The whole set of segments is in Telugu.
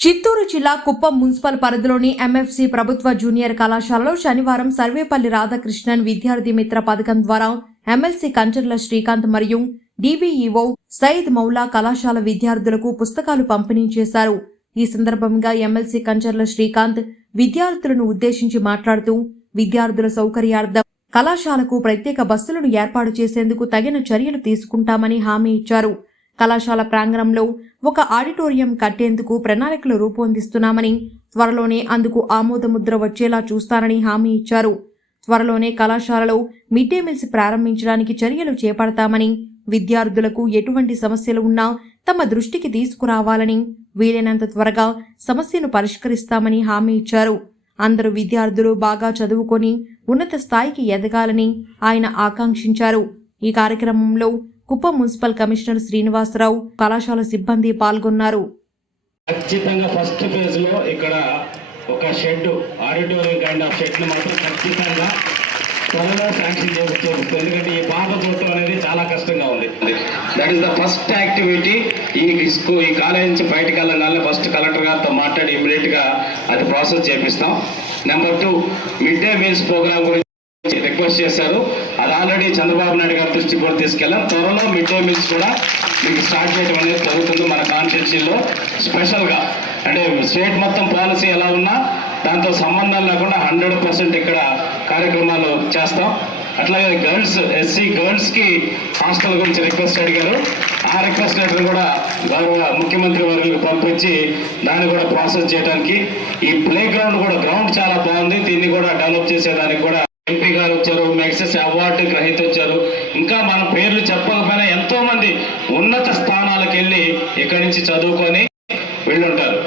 చిత్తూరు జిల్లా కుప్పం మున్సిపల్ పరిధిలోని ఎంఎఫ్సి ప్రభుత్వ జూనియర్ కళాశాలలో శనివారం సర్వేపల్లి రాధాకృష్ణన్ విద్యార్థి మిత్ర పథకం ద్వారా ఎమ్మెల్సీ కంచర్ల శ్రీకాంత్ మరియు డివిఈఓ సయద్ మౌలా కళాశాల విద్యార్థులకు పుస్తకాలు పంపిణీ చేశారు. ఈ సందర్భంగా ఎమ్మెల్సీ కంచర్ల శ్రీకాంత్ విద్యార్థులను ఉద్దేశించి మాట్లాడుతూ విద్యార్థుల సౌకర్యార్థం కళాశాలకు ప్రత్యేక బస్సులను ఏర్పాటు చేసేందుకు తగిన చర్యలు తీసుకుంటామని హామీ ఇచ్చారు. కళాశాల ప్రాంగణంలో ఒక ఆడిటోరియం కట్టేందుకు ప్రణాళికలు రూపొందిస్తున్నామని త్వరలోనే అందుకు ఆమోదముద్ర వచ్చేలా చూస్తానని హామీ ఇచ్చారు. త్వరలోనే కళాశాలలో మిడ్ డే మీల్స్ ప్రారంభించడానికి చర్యలు చేపడతామని విద్యార్థులకు ఎటువంటి సమస్యలు ఉన్నా తమ దృష్టికి తీసుకురావాలని వీలైనంత త్వరగా సమస్యను పరిష్కరిస్తామని హామీ ఇచ్చారు. అందరూ విద్యార్థులు బాగా చదువుకొని ఉన్నత స్థాయికి ఎదగాలని ఆయన ఆకాంక్షించారు. ఈ కార్యక్రమంలో కుప్పం మున్సిపల్ కమిషనర్ శ్రీనివాసరావు కళాశాల సిబ్బంది పాల్గొన్నారు. ఖచ్చితంగా ఫస్ట్ ఫేజ్లో ఇక్కడ ఒక shed auditorium kind of shed మాత్రం ఖచ్చితంగా త్వరగా శాంక్షన్ చేసి ఎందుకంటే ఈ పాప చూడటం అనేది చాలా కష్టంగా ఉంది. That is the first activity ఈ స్కూల్ ఈ కాలేజ్ నుంచి బయటకు వెళ్ళగానే ఫస్ట్ కలెక్టర్ గారితో మాట్లాడి ఇమీడియట్గా అది ప్రాసెస్ చేపిస్తాం. Number two mid day meals program గురించి రిక్వెస్ట్ చేశారు. అది ఆల్రెడీ చంద్రబాబు నాయుడు గారి దృష్టికి కూడా తీసుకెళ్ళాం. త్వరలో మిడ్ డే మీల్స్ కూడా మీకు స్టార్ట్ చేయడం అనేది జరుగుతుంది మన కాన్స్టిట్యూన్సీలో స్పెషల్గా అంటే స్టేట్ మొత్తం పాలసీ ఎలా ఉన్నా దాంతో సంబంధం లేకుండా హండ్రెడ్ పర్సెంట్ ఇక్కడ కార్యక్రమాలు చేస్తాం. అట్లాగే గర్ల్స్ ఎస్సీ గర్ల్స్కి హాస్టల్ గురించి రిక్వెస్ట్ అడిగారు. ఆ రిక్వెస్ట్ లెటర్ కూడా గౌరవ ముఖ్యమంత్రి వర్యులకు పంపించి దాన్ని కూడా ప్రాసెస్ చేయడానికి ఈ ప్లే గ్రౌండ్ కూడా గ్రౌండ్ చాలా బాగుంది. దీన్ని కూడా డెవలప్ చేసేదానికి కూడా ఎంపీ గారు వచ్చారు మెక్సెస్ అవార్డు గ్రహీత వచ్చారు. ఇంకా మన పేర్లు చెప్పకపోయినా ఎంతో మంది ఉన్నత స్థానాలకు వెళ్ళి ఇక్కడి నుంచి చదువుకొని వెళ్ళుంటారు.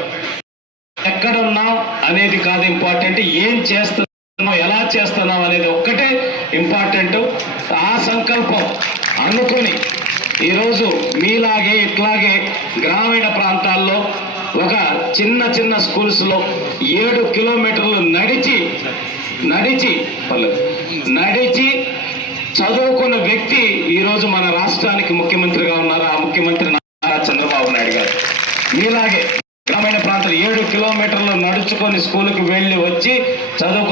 ఎక్కడ ఉన్నాం అనేది కాదు ఇంపార్టెంట్ ఏం చేస్తున్నాం ఎలా చేస్తున్నాం అనేది ఒక్కటే ఇంపార్టెంట్ ఆ సంకల్పం అనుకుని ఈరోజు మీలాగే ఇట్లాగే గ్రామీణ ప్రాంతాల్లో ఒక చిన్న చిన్న స్కూల్స్లో ఏడు కిలోమీటర్లు నడిచి నడిచి నడిచి చదువుకున్న వ్యక్తి ఈరోజు మన రాష్ట్రానికి ముఖ్యమంత్రిగా ఉన్నారు? ఆ ముఖ్యమంత్రి నారా చంద్రబాబు నాయుడు గారు. మీలాగే గ్రామీణ ప్రాంతాలు ఏడు కిలోమీటర్లు నడుచుకొని స్కూల్కి వెళ్ళి వచ్చి చదువుకు